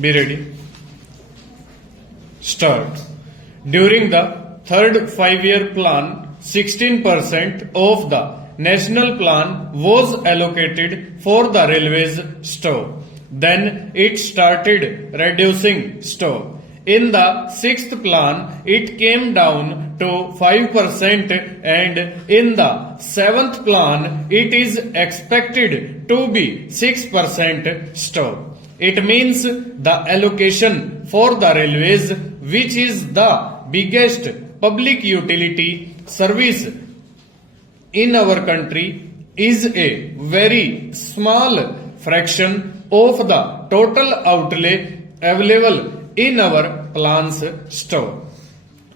Be ready. Start. During the third 5-year plan, 16% of the national plan was allocated for the railways stock. Then it started reducing stock. In the sixth plan, it came down to 5%, and in the seventh plan, it is expected to be 6% stock. It means the allocation for the railways, which is the biggest public utility service in our country, is a very small fraction of the total outlay available in our plan's stock.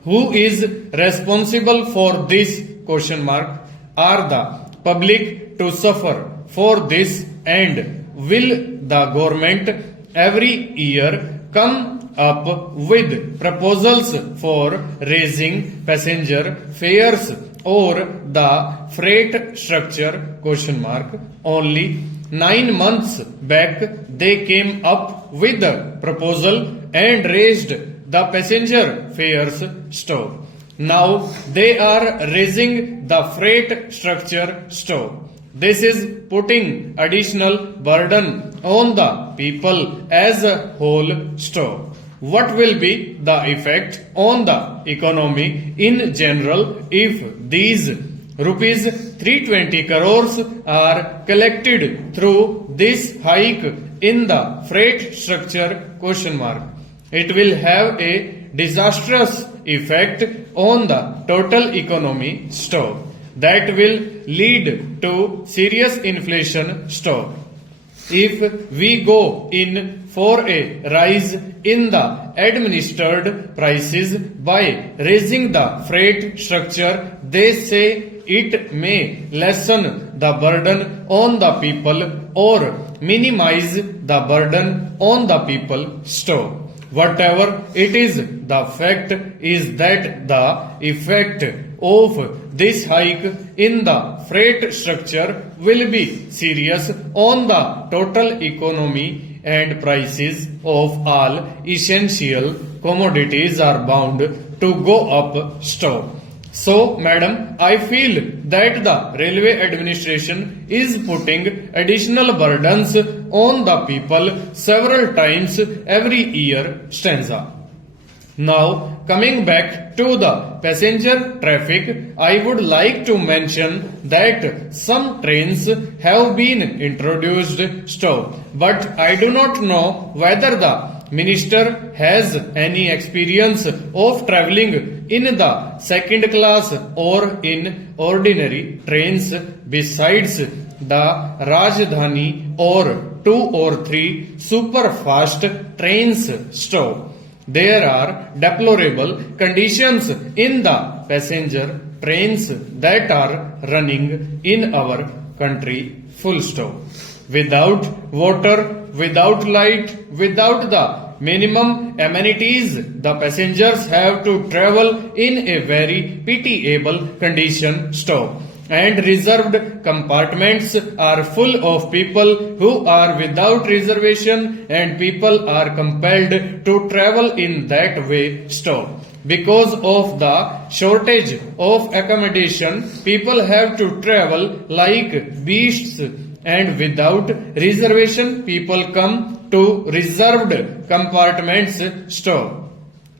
Who is responsible for this ? Are the public to suffer for this, and will the government every year come up with proposals for raising passenger fares or the freight structure ? Only 9 months back they came up with a proposal and raised the passenger fares stock. Now they are raising the freight structure stock. This is putting additional burden on the people as a whole stock. What will be the effect on the economy in general if these rupees 320 crores are collected through this hike in the freight structure ? It will have a disastrous effect on the total economy stock. That will lead to serious inflation stock. If we go in for a rise in the administered prices by raising the freight structure, they say it may lessen the burden on the people or minimize the burden on the people stock. Whatever it is, the fact is that the effect of this hike in the freight structure will be serious on the total economy, and prices of all essential commodities are bound to go up stock. So, madam, I feel that the railway administration is putting additional burdens on the people several times every year . Now, coming back to the passenger traffic, I would like to mention that some trains have been introduced stock, but I do not know whether the Minister has any experience of travelling in the second class or in ordinary trains besides the Rajdhani or 2 or 3 super fast trains stop. There are deplorable conditions in the passenger trains that are running in our country . Without water, without light, without the minimum amenities, the passengers have to travel in a very pitiable condition . And reserved compartments are full of people who are without reservation, and people are compelled to travel in that way . Because of the shortage of accommodation, people have to travel like beasts, and without reservation, people come to reserved compartments .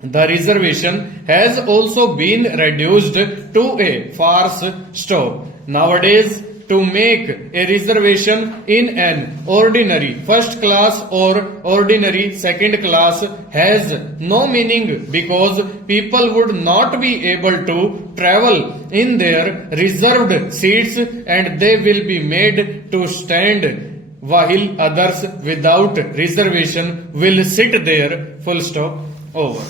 The reservation has also been reduced to a farce . Nowadays, to make a reservation in an ordinary first class or ordinary second class has no meaning, because people would not be able to travel in their reserved seats, and they will be made to stand while others without reservation will sit there . Over.